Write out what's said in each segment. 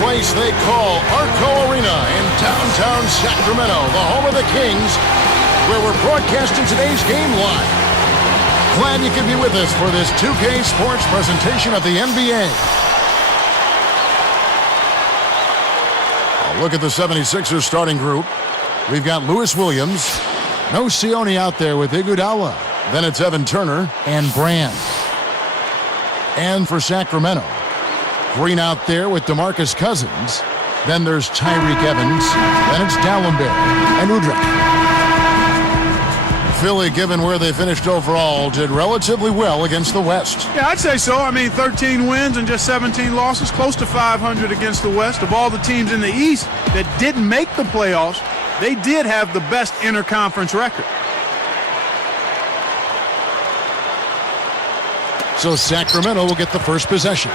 place they call Arco Arena in downtown Sacramento, the home of the Kings, where we're broadcasting today's game live. Glad you could be with us for this 2K Sports presentation of the NBA. A look at the 76ers starting group. We've got Lewis Williams. No Sione out there with Iguodala. Then it's Evan Turner and Brand. And for Sacramento, Green out there with DeMarcus Cousins. Then there's Tyreke Evans. Then it's Dallenberg and Joedirt. Philly, given where they finished overall, did relatively well against the West. Yeah, I'd say so. I mean, 13 wins and just 17 losses, close to 500 against the West. Of all the teams in the East that didn't make the playoffs, they did have the best interconference record. So Sacramento will get the first possession.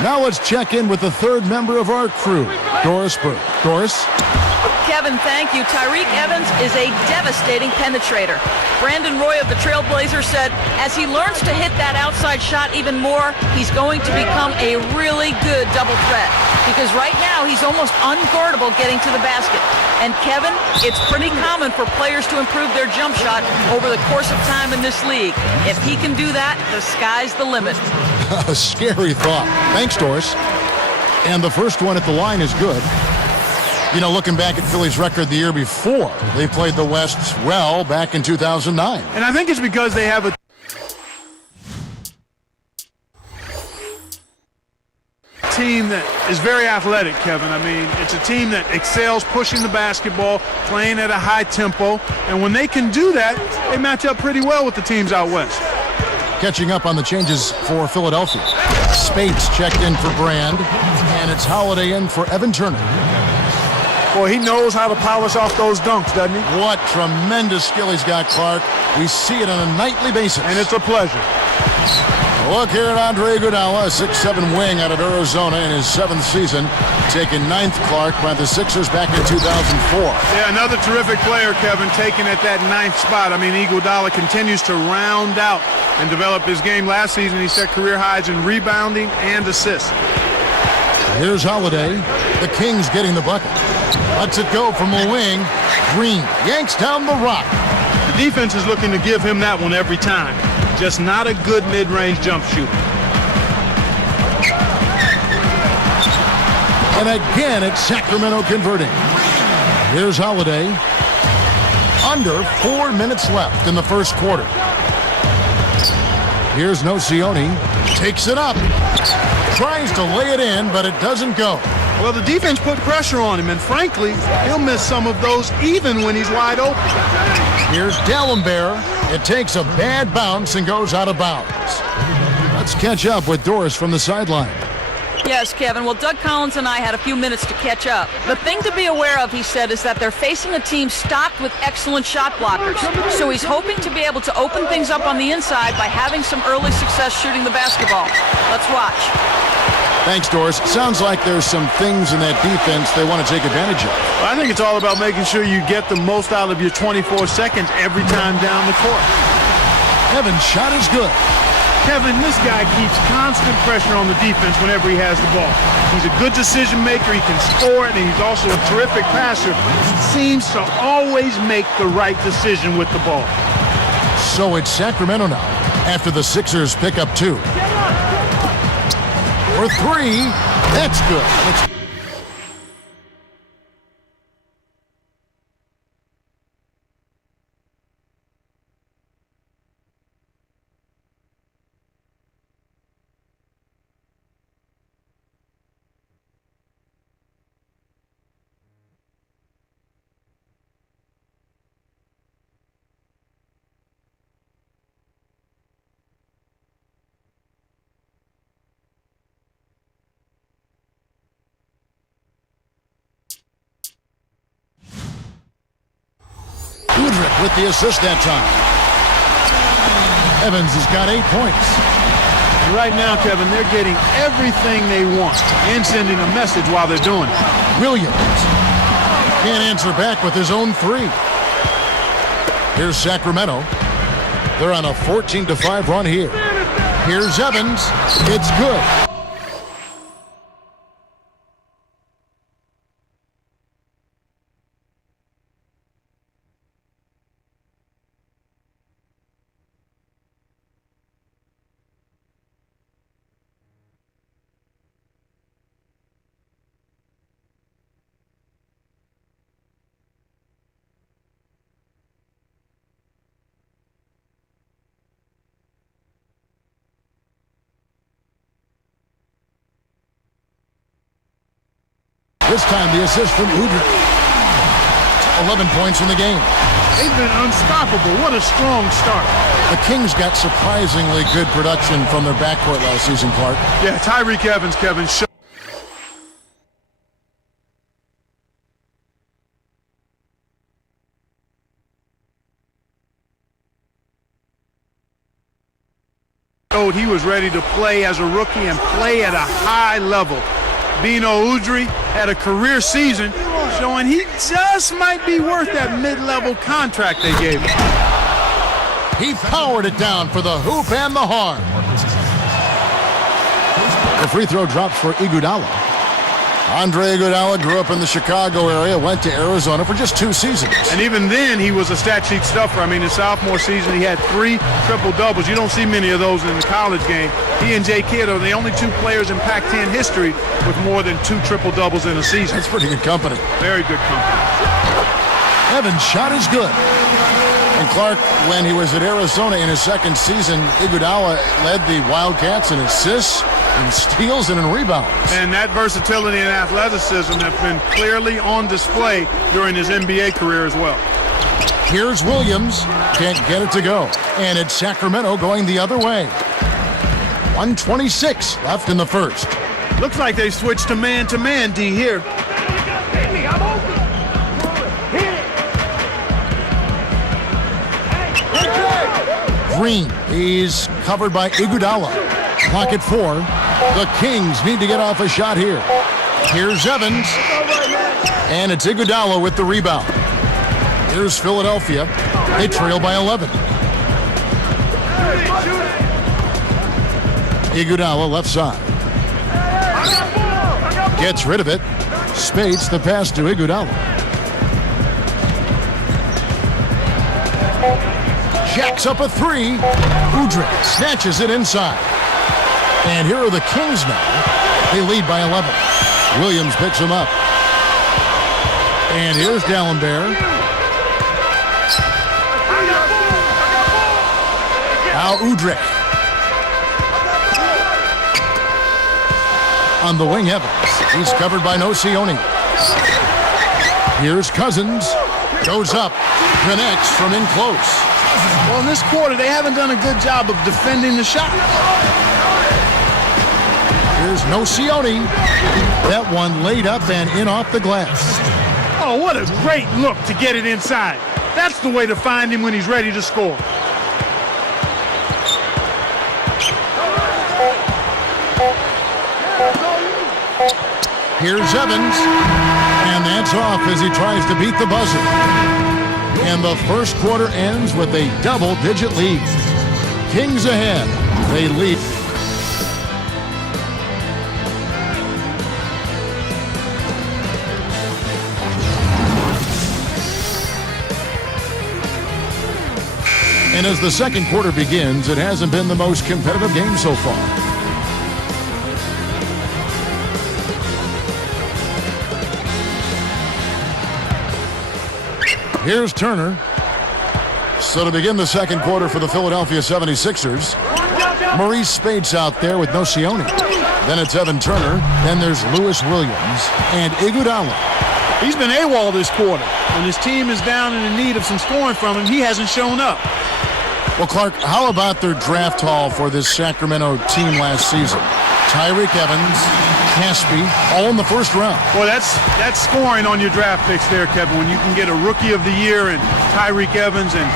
Now let's check in with the third member of our crew, Doris Burke. Doris? Kevin, thank you. Tyreke Evans is a devastating penetrator. Brandon Roy of the Trailblazers said as he learns to hit that outside shot even more, he's going to become a really good double threat. Because right now, he's almost unguardable getting to the basket. And Kevin, it's pretty common for players to improve their jump shot over the course of time in this league. If he can do that, the sky's the limit. A scary thought. Thanks, Doris. And the first one at the line is good. You know, looking back at Philly's record the year before, they played the West well back in 2009. And I think it's because they have a team that is very athletic, Kevin. I mean, it's a team that excels pushing the basketball, playing at a high tempo, and when they can do that, they match up pretty well with the teams out West. Catching up on the changes for Philadelphia. Spates checked in for Brand, and it's Holiday in for Evan Turner. Boy, he knows how to polish off those dunks, doesn't he? What tremendous skill he's got, Clark. We see it on a nightly basis. And it's a pleasure. Look here at Andre Iguodala, a 6'7" wing out of Arizona in his 7th season. Taken 9th, Clark, by the Sixers back in 2004. Yeah, another terrific player, Kevin, taken at that 9th spot. I mean, Iguodala continues to round out and develop his game. Last season, he set career highs in rebounding and assists. Here's Holiday. The Kings getting the bucket. Lets it go from the wing. Green yanks down the rock. The defense is looking to give him that one every time. Just not a good mid-range jump shooter. And again, it's Sacramento converting. Here's Holiday. Under 4 minutes left in the first quarter. Here's Sione. Takes it up. Tries to lay it in, but it doesn't go. Well, the defense put pressure on him, and frankly, he'll miss some of those even when he's wide open. Here's Dallenberg. It takes a bad bounce and goes out of bounds. Let's catch up with Doris from the sideline. Yes, Kevin. Well, Doug Collins and I had a few minutes to catch up. The thing to be aware of, he said, is that they're facing a team stocked with excellent shot blockers. So he's hoping to be able to open things up on the inside by having some early success shooting the basketball. Let's watch. Thanks, Doris. Sounds like there's some things in that defense they want to take advantage of. Well, I think it's all about making sure you get the most out of your 24 seconds every time down the court. Evan's shot is good. Kevin, this guy keeps constant pressure on the defense whenever he has the ball. He's a good decision maker. He can score it, and he's also a terrific passer. He seems to always make the right decision with the ball. So it's Sacramento now after the Sixers pick up 2. For 3, that's good. Joedirt with the assist that time. Evans has got 8 points. Right now, Kevin, they're getting everything they want and sending a message while they're doing it. Williams can't answer back with his own 3. Here's Sacramento. They're on a 14-5 run here. Here's Evans. It's good. This time the assist from Joedirt. 11 points in the game. They've been unstoppable. What a strong start. The Kings got surprisingly good production from their backcourt last season, Clark. Yeah, Tyreek Evans, Kevin. He was ready to play as a rookie and play at a high level. Bino Udrih had a career season showing he just might be worth that mid-level contract they gave him. He powered it down for the hoop and the horn. The free throw drops for Iguodala. Andre Iguodala grew up in the Chicago area, went to Arizona for just 2 seasons. And even then, he was a stat sheet stuffer. I mean, his sophomore season, he had 3 triple-doubles. You don't see many of those in the college game. He and Jay Kidd are the only 2 players in Pac-10 history with more than 2 triple-doubles in a season. That's pretty good company. Very good company. Evans' shot is good. And Clark, when he was at Arizona in his second season, Iguodala led the Wildcats in assists, in steals, and in rebounds. And that versatility and athleticism have been clearly on display during his NBA career as well. Here's Williams. Can't get it to go. And it's Sacramento going the other way. 1:26 left in the first. Looks like they switched to man-to-man, D, here. Green, he's covered by Iguodala. Clock at 4. The Kings need to get off a shot here. Here's Evans. And it's Iguodala with the rebound. Here's Philadelphia. They trail by 11. Iguodala left side. Gets rid of it. Spates the pass to Iguodala. Jacks up a 3. Joedirt snatches it inside. And here are the Kings now. They lead by 11. Williams picks him up. And here's D'Alembert. Now Joedirt. On the wing, Evans. He's covered by Nocioni. Here's Cousins. Goes up. Connects from in close. Well, in this quarter, they haven't done a good job of defending the shot. Here's Nocioni. That one laid up and in off the glass. Oh, what a great look to get it inside. That's the way to find him when he's ready to score. Here's Evans. And that's off as he tries to beat the buzzer. And the first quarter ends with a double-digit lead. Kings ahead. They lead. And as the second quarter begins, it hasn't been the most competitive game so far. Here's Turner. So to begin the second quarter for the Philadelphia 76ers, Maurice Spates out there with Nocioni. Then it's Evan Turner. Then there's Lewis Williams and Iguodala. He's been AWOL this quarter. When his team is down and in need of some scoring from him, he hasn't shown up. Well, Clark, how about their draft haul for this Sacramento team last season? Tyreek Evans, Caspi, all in the first round. Well, that's scoring on your draft picks there, Kevin, when you can get a Rookie of the Year and Tyreek Evans and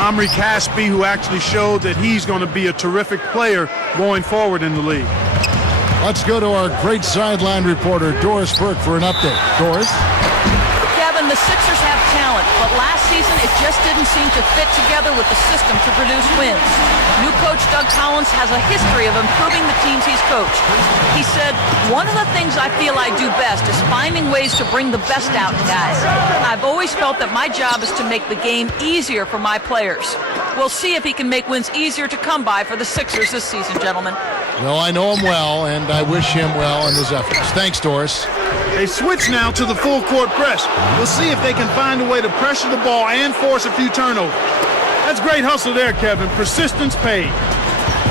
Omri Caspi, who actually showed that he's going to be a terrific player going forward in the league. Let's go to our great sideline reporter, Doris Burke, for an update. Doris? Kevin, the Sixers have talent, but last season it just didn't seem to fit together with the system to produce wins. New coach Doug Collins has a history of improving the teams he's coached. He said, "One of the things I feel I do best is finding ways to bring the best out in guys. I've always felt that my job is to make the game easier for my players." We'll see if he can make wins easier to come by for the Sixers this season, gentlemen. Well, I know him well, and I wish him well in his efforts. Thanks, Doris. They switch now to the full court press. We'll see if they can find a way to pressure the ball and force a few turnovers. That's great hustle there, Kevin. Persistence paid.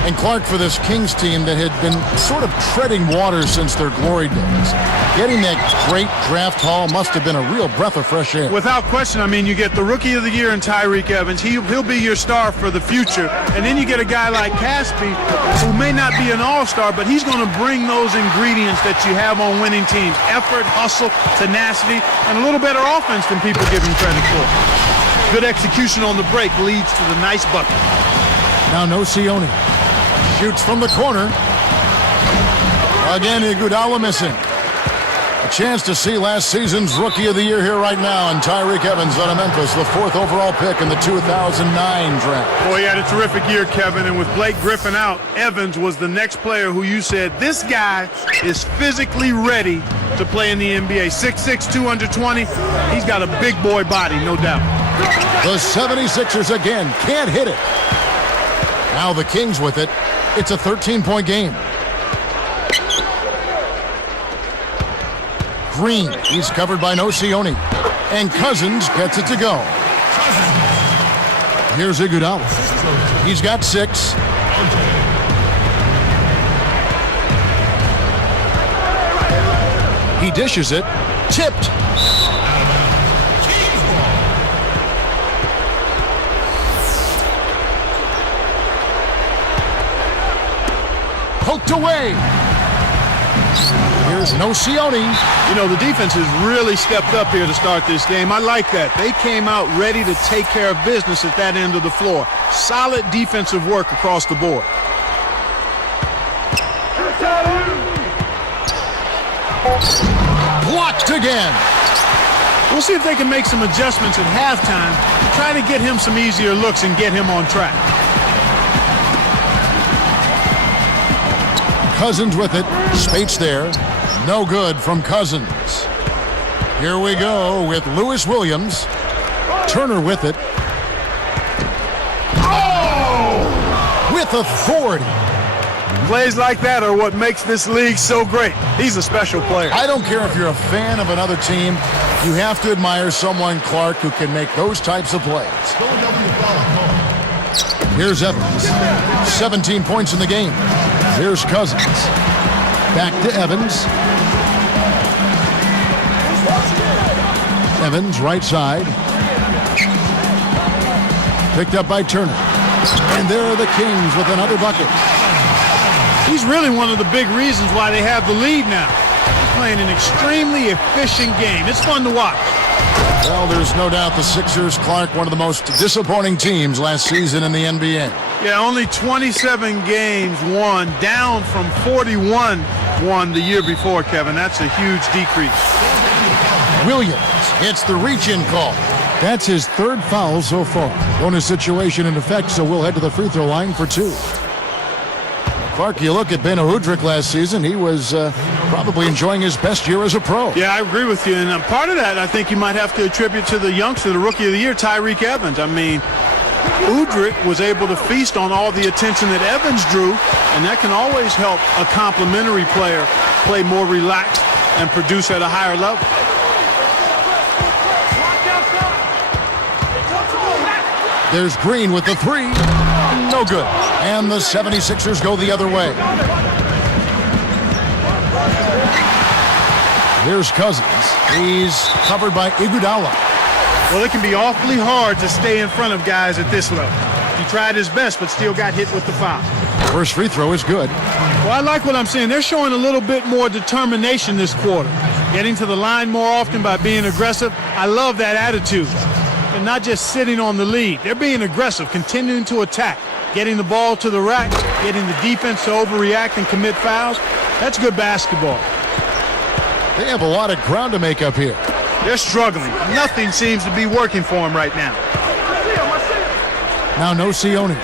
And Clark, for this Kings team that had been sort of treading water since their glory days, getting that great draft haul must have been a real breath of fresh air. Without question, I mean, you get the Rookie of the Year in Tyreek Evans. He'll be your star for the future. And then you get a guy like Caspi, who may not be an all-star, but he's going to bring those ingredients that you have on winning teams: effort, hustle, tenacity, and a little better offense than people give him credit for. Good execution on the break leads to the nice bucket. Now no Sione. Shoots from the corner. Again, Iguodala missing. A chance to see last season's Rookie of the Year here right now, and Tyreek Evans out of Memphis, the 4th overall pick in the 2009 draft. Boy, he had a terrific year, Kevin, and with Blake Griffin out, Evans was the next player who you said, this guy is physically ready to play in the NBA. 6'6", 220. He's got a big boy body, no doubt. The 76ers again can't hit it. Now the Kings with it. It's a 13-point game. Green, he's covered by no Sione. And Cousins gets it to go. Here's Iguodala. He's got 6. He dishes it. Tipped. Poked away. Here's no Sione. You know, the defense has really stepped up here to start this game. I like that. They came out ready to take care of business at that end of the floor. Solid defensive work across the board. Blocked again. We'll see if they can make some adjustments at halftime, try to get him some easier looks and get him on track. Cousins with it. Spates there. No good from Cousins. Here we go with Lewis Williams. Turner with it. Oh! With authority. Plays like that are what makes this league so great. He's a special player. I don't care if you're a fan of another team. You have to admire someone, Clark, who can make those types of plays. Here's Evans. 17 points in the game. Here's Cousins. Back to Evans. Evans, right side. Picked up by Turner. And there are the Kings with another bucket. He's really one of the big reasons why they have the lead now. He's playing an extremely efficient game. It's fun to watch. Well, there's no doubt the Sixers, Clark, one of the most disappointing teams last season in the NBA. Yeah, only 27 games won, down from 41 won the year before, Kevin. That's a huge decrease. Williams hits the reach-in call. That's his 3rd foul so far. Bonus situation in effect, so we'll head to the free throw line for 2. Clark, you look at Ben Joedirt last season, he was probably enjoying his best year as a pro. Yeah, I agree with you. And part of that, I think you might have to attribute to the youngster, the Rookie of the Year, Tyreek Evans. I mean, Joedirt was able to feast on all the attention that Evans drew, and that can always help a complimentary player play more relaxed and produce at a higher level. There's Green with the 3. No good. And the 76ers go the other way. Here's Cousins. He's covered by Iguodala. Well, it can be awfully hard to stay in front of guys at this level. He tried his best, but still got hit with the foul. First free throw is good. Well, I like what I'm seeing. They're showing a little bit more determination this quarter. Getting to the line more often by being aggressive. I love that attitude. And not just sitting on the lead. They're being aggressive, continuing to attack, getting the ball to the rack, getting the defense to overreact and commit fouls. That's good basketball. They have a lot of ground to make up here. They're struggling. Nothing seems to be working for them right now. Now no Sione.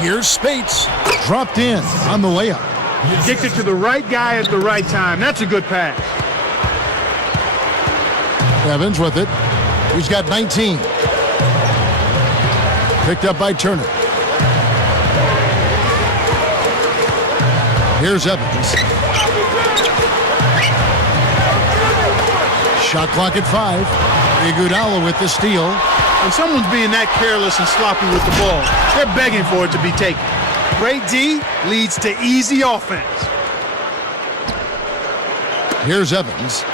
Here's Spates. Dropped in on the layup. Kicked it to the right guy at the right time. That's a good pass. Evans with it. He's got 19. Picked up by Turner. Here's Evans. Shot clock at 5. Iguodala with the steal. When someone's being that careless and sloppy with the ball, they're begging for it to be taken. Great D leads to easy offense. Here's Evans.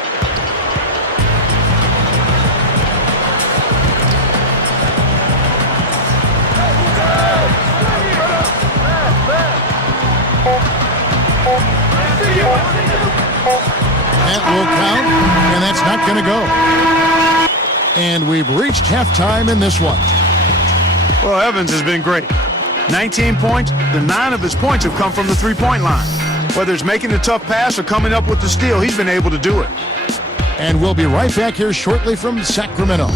That will count, and that's not going to go. And we've reached halftime in this one. Well, Evans has been great. 19 points. The 9 of his points have come from the three-point line. Whether it's making a tough pass or coming up with the steal, he's been able to do it. And we'll be right back here shortly from Sacramento.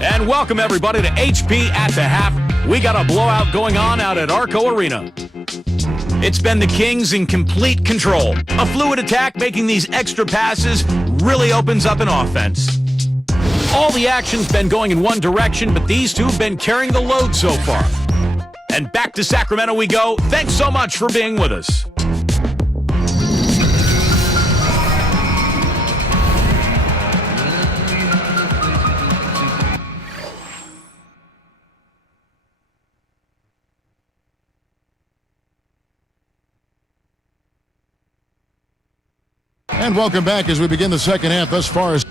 And welcome everybody to HP at the Half. We got a blowout going on out at Arco Arena. It's been the Kings in complete control. A fluid attack making these extra passes really opens up an offense. All the action's been going in one direction, but these two have been carrying the load so far. And back to Sacramento we go. Thanks so much for being with us. And welcome back as we begin the second half. Thus far as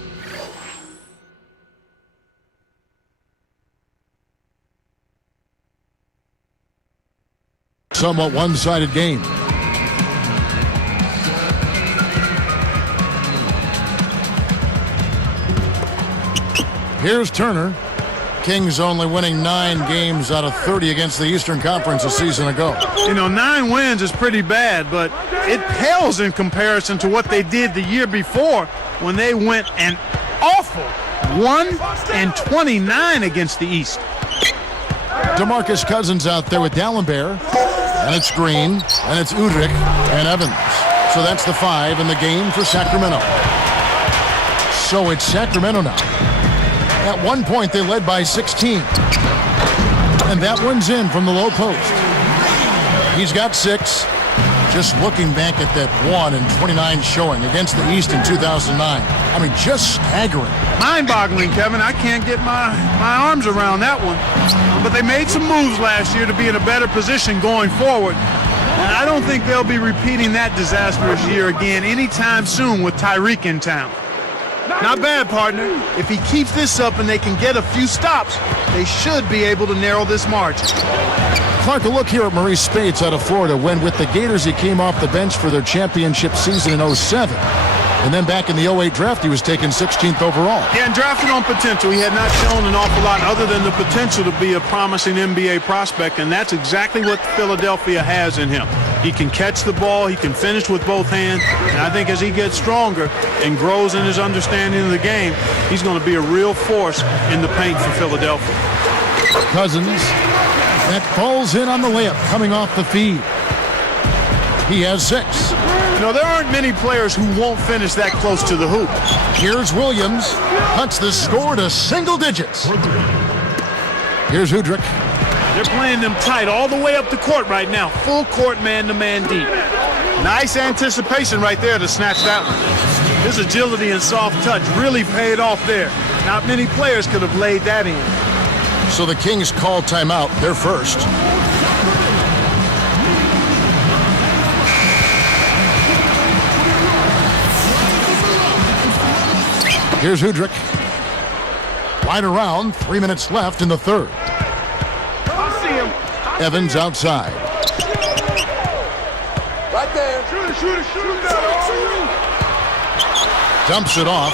somewhat one-sided game. Here's Turner. Kings only winning 9 games out of 30 against the Eastern Conference a season ago. You know, 9 wins is pretty bad, but it pales in comparison to what they did the year before when they went an awful 1-29 against the East. DeMarcus Cousins out there with Dallenberg, and it's Green, and it's Joedirt and Evans. So that's the 5 in the game for Sacramento. So it's Sacramento now. At one point, they led by 16. And that one's in from the low post. He's got 6. Just looking back at that 1-29 showing against the East in 2009. I mean, just staggering. Mind-boggling, Kevin. I can't get my arms around that one. But they made some moves last year to be in a better position going forward. And I don't think they'll be repeating that disastrous year again anytime soon with Tyreek in town. Not bad, partner. If he keeps this up and they can get a few stops, they should be able to narrow this margin. Clark, a look here at Maurice Spates out of Florida, when with the Gators he came off the bench for their championship season in 07. And then back in the 08 draft, he was taken 16th overall. Yeah, and drafted on potential. He had not shown an awful lot other than the potential to be a promising NBA prospect, and that's exactly what Philadelphia has in him. He can catch the ball, he can finish with both hands, and I think as he gets stronger and grows in his understanding of the game, he's going to be a real force in the paint for Philadelphia. Cousins, that falls in on the layup coming off the feed. He has 6. You know, there aren't many players who won't finish that close to the hoop. Here's Williams, cuts the score to single digits. Here's Joedirt. They're playing them tight all the way up the court right now. Full court man-to-man deep. Nice anticipation right there to snatch that one. His agility and soft touch really paid off there. Not many players could have laid that in. So the Kings call timeout, their first. Here's Joedirt. Right around, 3 minutes left in the third. Evans outside. Right there. Shoot it. Dumps it off.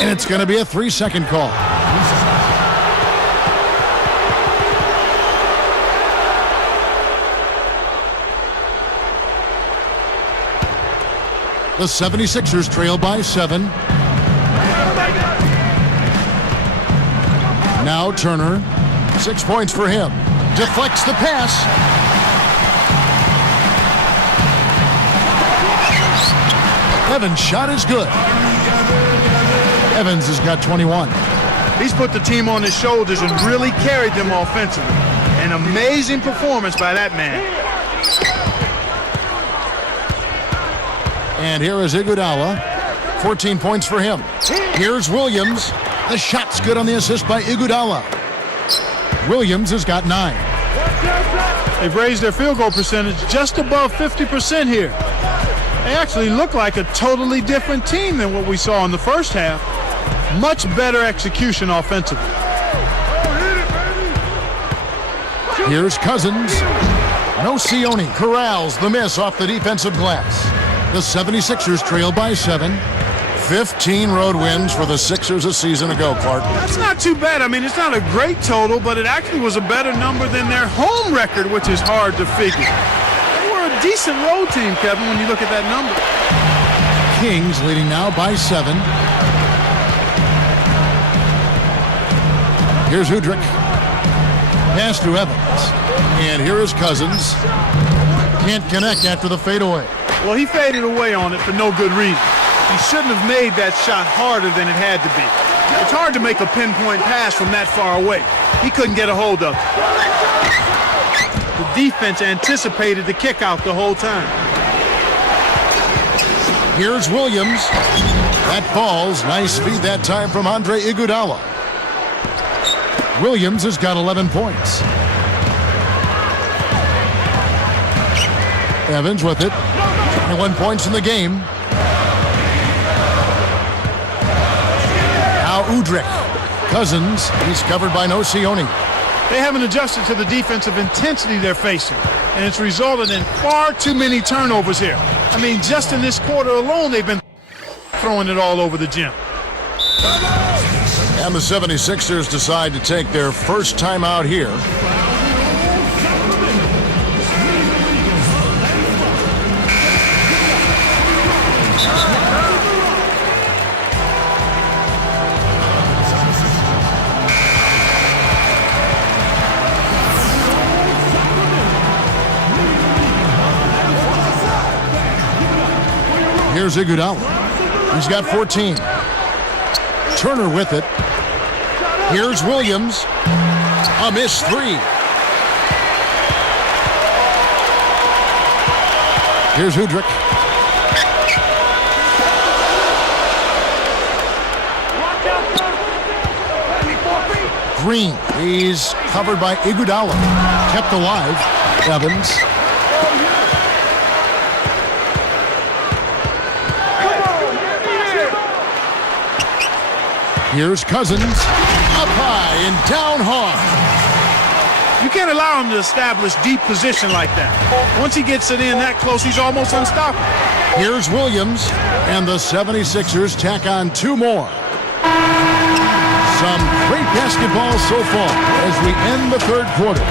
And it's going to be a 3-second call. The 76ers trail by 7. Now Turner. 6 points for him. Deflects the pass. Evans' shot is good. Evans has got 21. He's put the team on his shoulders and really carried them offensively. An amazing performance by that man. And here is Iguodala 14 points for him. Here's Williams. The shot's good on the assist by Iguodala. Williams has got 9. They've raised their field goal percentage just above 50% here. They actually look like a totally different team than what we saw in the first half. Much better execution offensively. Here's Cousins. No Sione corrals the miss off the defensive glass. The 76ers trail by 7. 15 road wins for the Sixers a season ago, Clark. That's not too bad. I mean, it's not a great total, but it actually was a better number than their home record, which is hard to figure. They were a decent road team, Kevin, when you look at that number. Kings leading now by 7. Here's Joedirt. Pass to Evans. And here is Cousins. Can't connect after the fadeaway. Well, he faded away on it for no good reason. He shouldn't have made that shot harder than it had to be. It's hard to make a pinpoint pass from that far away. He couldn't get a hold of it. The defense anticipated the kick out the whole time. Here's Williams. That falls. Nice feed that time from Andre Iguodala. Williams has got 11 points. Evans with it. 21 points in the game. Now Joedirt. Cousins. He's covered by no Sione. They haven't adjusted to the defensive intensity they're facing, and it's resulted in far too many turnovers here. I mean, just in this quarter alone, they've been throwing it all over the gym. And the 76ers decide to take their first time out here. Here's Iguodala. He's got 14. Turner with it. Here's Williams. A missed 3. Here's Joedirt. Green. He's covered by Iguodala. Kept alive. Evans. Here's Cousins, up high and down hard. You can't allow him to establish deep position like that. Once he gets it in that close, he's almost unstoppable. Here's Williams, and the 76ers tack on 2 more. Some great basketball so far as we end the third quarter.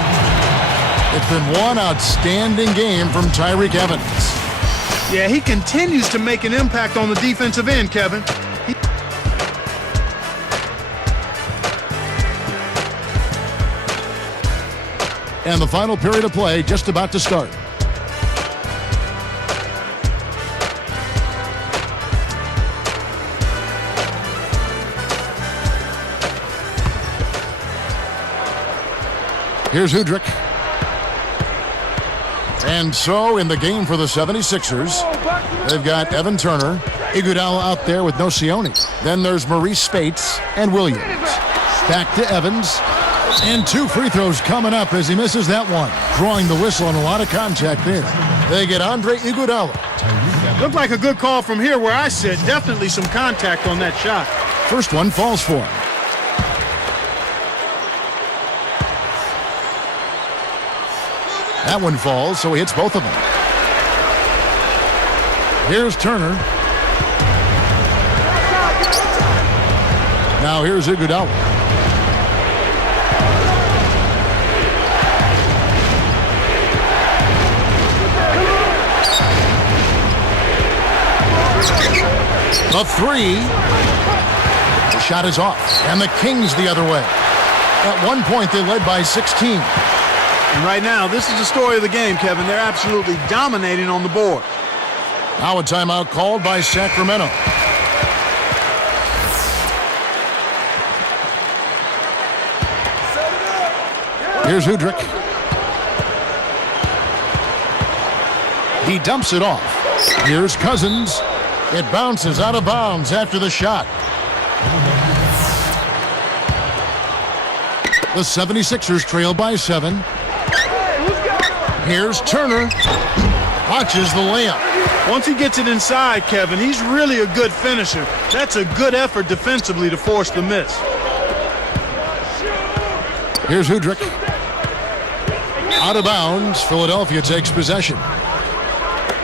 It's been one outstanding game from Tyreke Evans. Yeah, he continues to make an impact on the defensive end, Kevin. And the final period of play just about to start. Here's Joedirt. And so in the game for the 76ers, they've got Evan Turner, Iguodala out there with no Sione. Then there's Maurice Spates and Williams. Back to Evans. And 2 free throws coming up as he misses that one. Drawing the whistle and a lot of contact there. They get Andre Iguodala. Looked like a good call from here where I sit. Definitely some contact on that shot. First one falls for him. That one falls, so he hits both of them. Here's Turner. Now here's Iguodala. The 3. The shot is off, and the Kings the other way. At one point, they led by 16. And right now, this is the story of the game, Kevin. They're absolutely dominating on the board. Now a timeout called by Sacramento. Here's Joedirt. He dumps it off. Here's Cousins. It bounces out of bounds after the shot. The 76ers trail by 7. Here's Turner. Watches the layup. Once he gets it inside, Kevin, he's really a good finisher. That's a good effort defensively to force the miss. Here's Joedirt. Out of bounds. Philadelphia takes possession.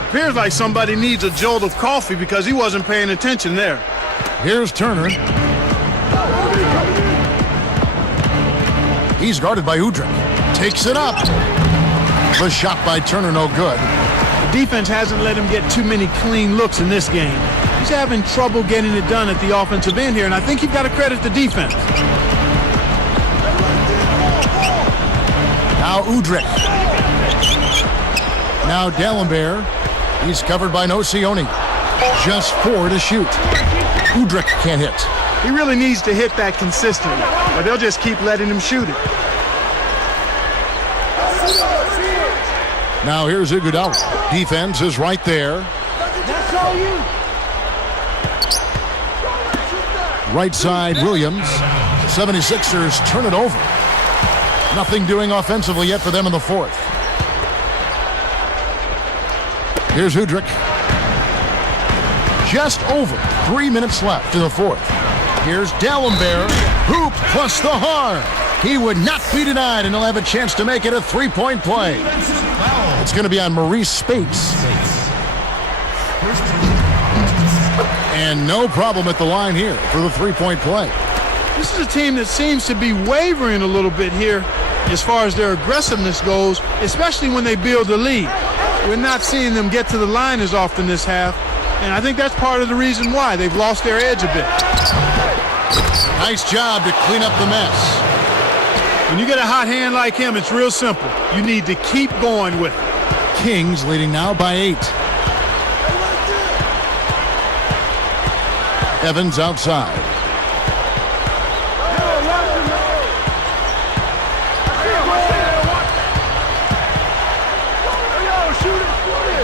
Appears like somebody needs a jolt of coffee because he wasn't paying attention there. Here's Turner. He's guarded by Joedirt. Takes it up. The shot by Turner, no good. The defense hasn't let him get too many clean looks in this game. He's having trouble getting it done at the offensive end here, and I think you've got to credit the defense. Now Joedirt. Now D'Alembert. He's covered by Nocioni. Just 4 to shoot. Joedirt can't hit. He really needs to hit that consistently, or they'll just keep letting him shoot it. Now here's Iguodala. Defense is right there. Right side, Williams. 76ers turn it over. Nothing doing offensively yet for them in the fourth. Here's Joedirt. Just over 3 minutes left in the fourth. Here's D'Alembert. Hoop plus the harm. He would not be denied, and he'll have a chance to make it a three-point play. It's going to be on Maurice Spates. And no problem at the line here for the three-point play. This is a team that seems to be wavering a little bit here as far as their aggressiveness goes, especially when they build the lead. We're not seeing them get to the line as often this half, and I think that's part of the reason why they've lost their edge a bit. Nice job to clean up the mess. When you get a hot hand like him, it's real simple. You need to keep going with it. Kings leading now by 8. Evans outside.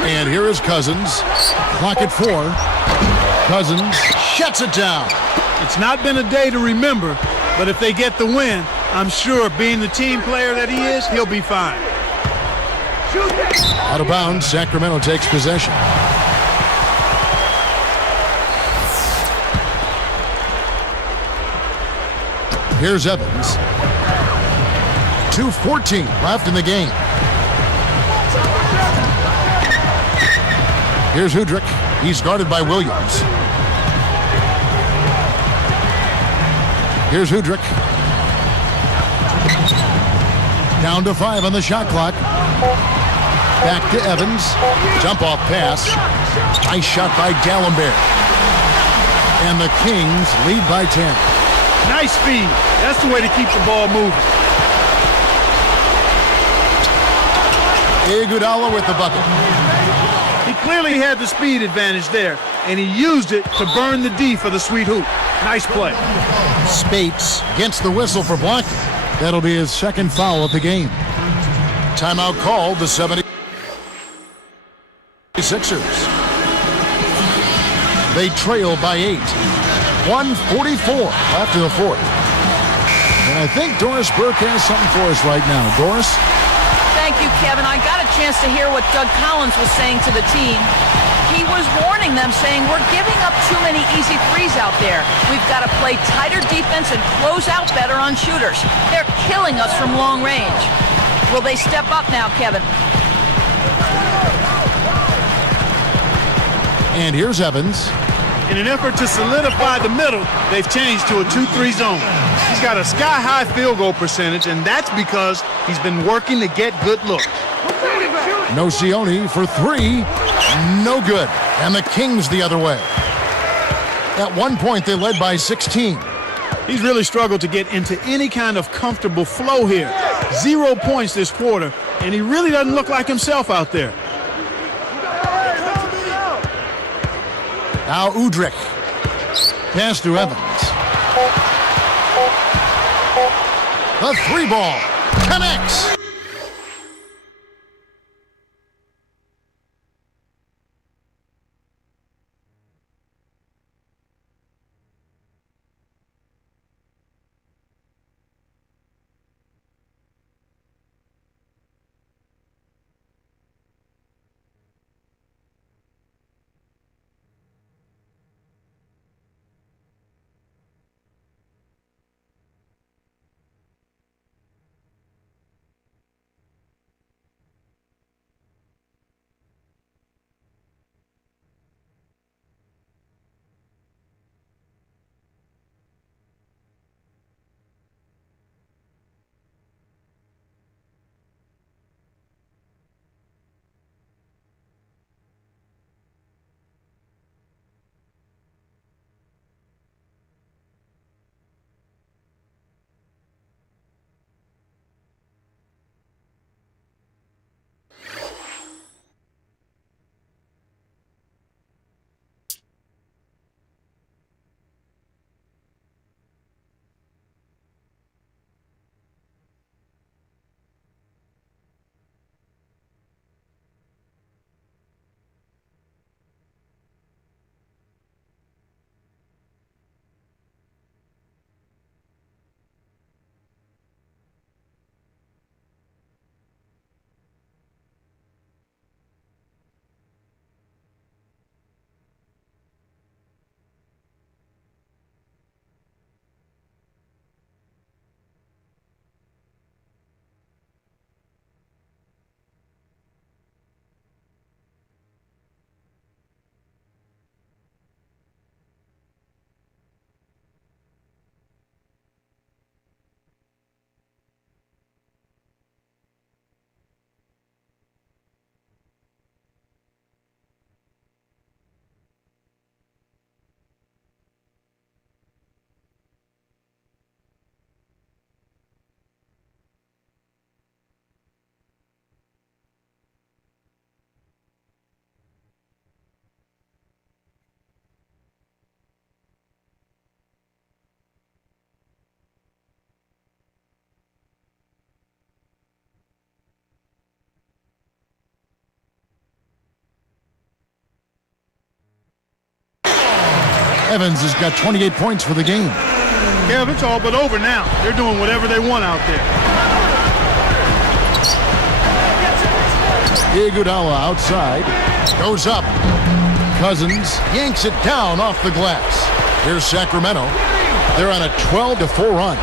And here is Cousins. Clock at 4. Cousins shuts it down. It's not been a day to remember, but if they get the win, I'm sure being the team player that he is, he'll be fine. Out of bounds, Sacramento takes possession. Here's Evans. 2:14 left in the game. Here's Joedirt. He's guarded by Williams. Here's Joedirt. Down to 5 on the shot clock. Back to Evans. Jump off pass. Nice shot by D'Alembert. And the Kings lead by 10. Nice speed. That's the way to keep the ball moving. Iguodala with the bucket. He clearly had the speed advantage there, and he used it to burn the D for the sweet hoop. Nice play. Spates gets the whistle for blocking. That'll be his second foul of the game. Timeout called, the 76ers. They trail by 8. 1:44 after the fourth. And I think Doris Burke has something for us right now. Doris? Thank you, Kevin. I got a chance to hear what Doug Collins was saying to the team. He was warning them, saying, we're giving up too many easy threes out there. We've got to play tighter defense and close out better on shooters. They're killing us from long range. Will they step up now, Kevin? And here's Evans. In an effort to solidify the middle, they've changed to a 2-3 zone. He's got a sky-high field goal percentage, and that's because he's been working to get good looks. Nocioni for 3. No good. And the Kings the other way. At one point, they led by 16. He's really struggled to get into any kind of comfortable flow here. 0 points this quarter, and he really doesn't look like himself out there. Now Joedirt. Pass to Evans. The 3 ball connects. Evans has got 28 points for the game. Kev, it's all but over now. They're doing whatever they want out there. Iguodala outside. Goes up. Cousins yanks it down off the glass. Here's Sacramento. They're on a 12-4 run.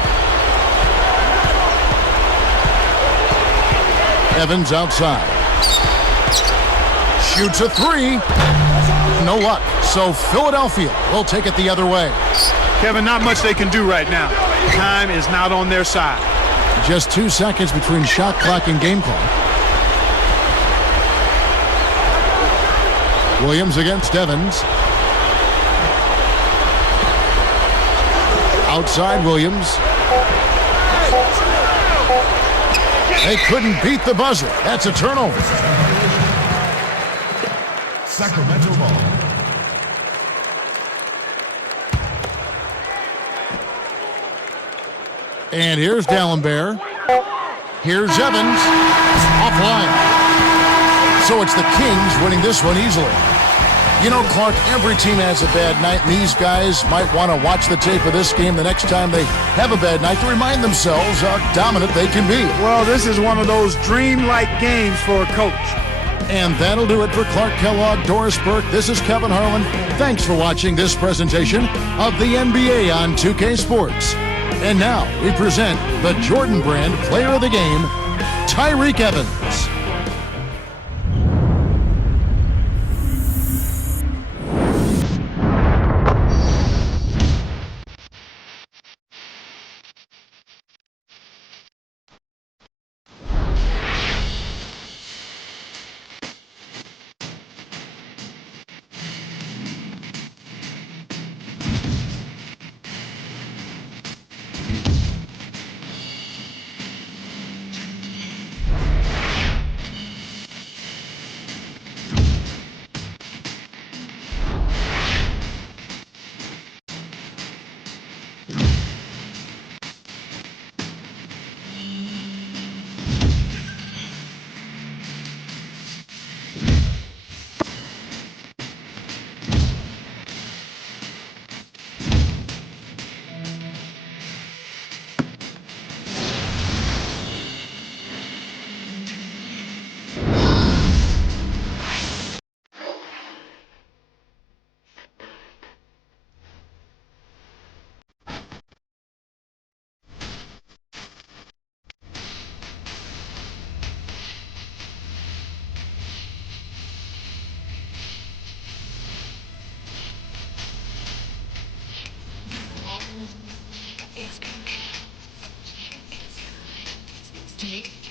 Evans outside. Shoots a three. No luck. So Philadelphia will take it the other way. Kevin, not much they can do right now. Time is not on their side. Just 2 seconds between shot clock and game clock. Williams against Evans. Outside Williams. They couldn't beat the buzzer. That's a turnover. Sacramento ball. And here's Dallenberg. Here's Evans. Offline. So it's the Kings winning this one easily. You know, Clark, every team has a bad night, and these guys might want to watch the tape of this game the next time they have a bad night to remind themselves how dominant they can be. Well, this is one of those dreamlike games for a coach. And that'll do it for Clark Kellogg, Doris Burke. This is Kevin Harlan. Thanks for watching this presentation of the NBA on 2K Sports. And now we present the Jordan Brand Player of the Game, Tyreke Evans. Jake.